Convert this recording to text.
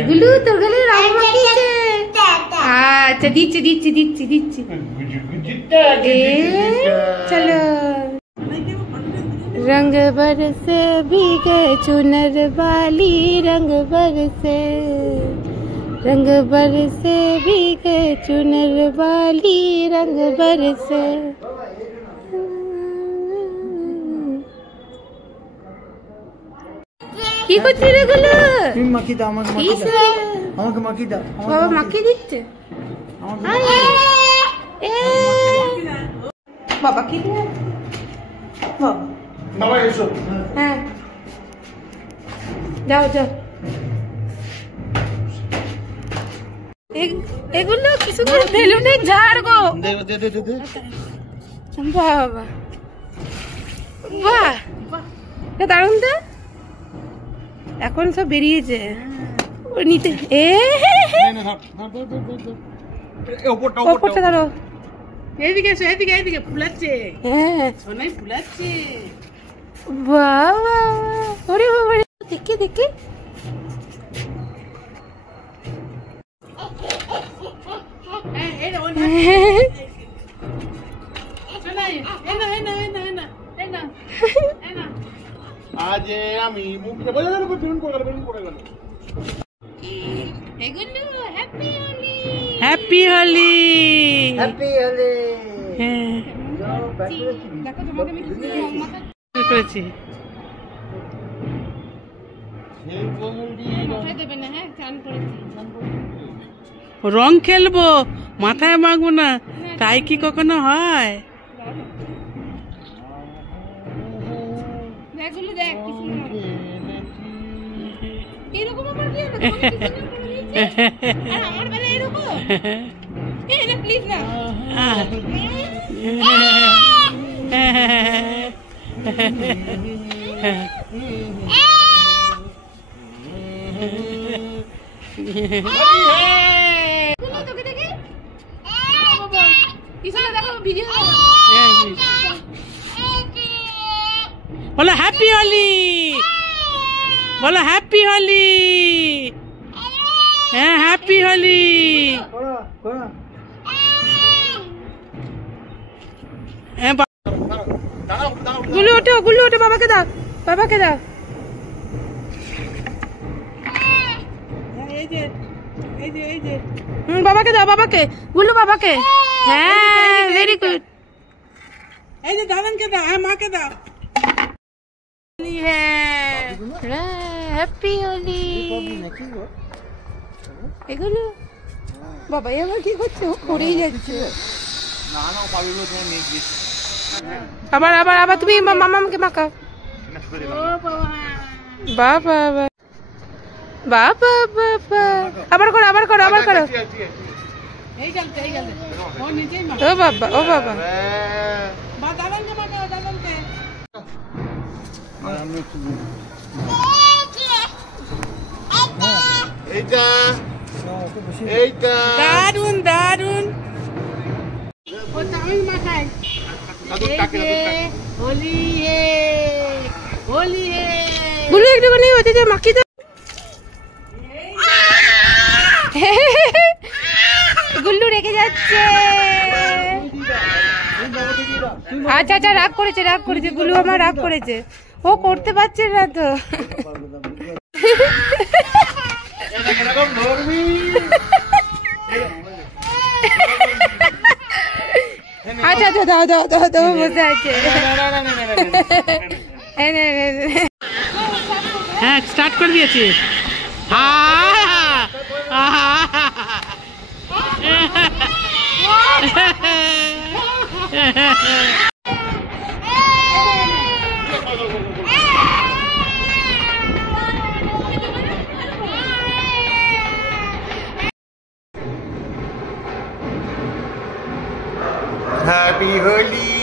এগুলো তোর গালে রং মাখিয়েছে। আচ্ছা দিচ্ছি দিচ্ছি দিচ্ছি দিচ্ছি। চলো। रंग बरसे भीगे चुनर वाली, रंग बरसे भीगे चुनर वाली, रंग बरसे। কি করছিস রে গুলো? তুমি মাখি দাও, আমাকে মাখি দাও, আমাকে মাখি দাও। বাবা মাখি দিচ্ছে। বাবা কি দিয়ে? বাবা এসো। হ্যাঁ যাও যাও। এগুলো কিছু করে বেলুনের ঝাড় গো। দে দে দে দে। বাবা বাহ দারুণ তো। এখন সব বেরিয়েছে ও নিতে। ওপরটা ধরো। এইদিকে এসো, এইদিকে এইদিকে ফুলাচ্ছে। হ্যাঁ সোনাই ফুলাচ্ছে। বাবা ওরে বাবা দেখি দেখি। আজ আমি মুখে বলে গেল বেলুন পড়ে গেল, বেলুন পড়ে গেল। এগুলো happy Holi. Happy Holi. Happy Holi. হ্যাঁ দেখো তোমাকে আমি কি করেছি? মাথায় দেবে না। হ্যাঁ চান করেছি। রং খেলবো, মাথায় মাখবো না, তাই কি কখনো হয়? এগুলো দেখ কি সুন্দর। এরকম আবার কি হলো? আর আমার বেলা এরকম? এই না প্লিজ না। তোকে দেখে কি সুন্দর দেখো ভিডিও। বলো হ্যাপি হোলি, বলো হ্যাপি হোলি। হ্যাঁ হ্যাপি হোলি। গুলো ওঠো গুলো ওঠো। বাবাকে দাও বাবাকে দাও। এই যে এই যে এই যে বাবাকে দাও বাবাকে। গুলো বাবাকে। হ্যাঁ ভেরি গুড। এই যে দাদানকে দাও। হ্যাঁ মাকে দাও। হ্যাপি হোলি। এগুলো বাবা আবার কি করছে? ও করেই যাচ্ছে। আবার আবার আবার তুমি মামাকে মাখাও। বাবা বাবা বাবা আবার করো আবার করো আবার করো। এই গেলতে এই গেলতে ও নিজেই মা। ও বাবা ও বাবা। বা দাদানকে মাখাও, দাদানকে। এইটা এইটা দারুন দারুন। ও তামিল মাখায়। হোলি হে হোলি হে। গুলো একটুখানি হচ্ছে যে মাখি দাও। গুল্লু রেখে যাচ্ছে। আচ্ছা আচ্ছা রাগ করেছে রাগ করেছে। গুল্লু আমার রাগ করেছে। ও করতে পারছে না তো। আচ্ছা আচ্ছা দাও দাও দাও দাও বসে আছে। হ্যাঁ স্টার্ট করে দিয়েছি। হ্যাপি হোলি।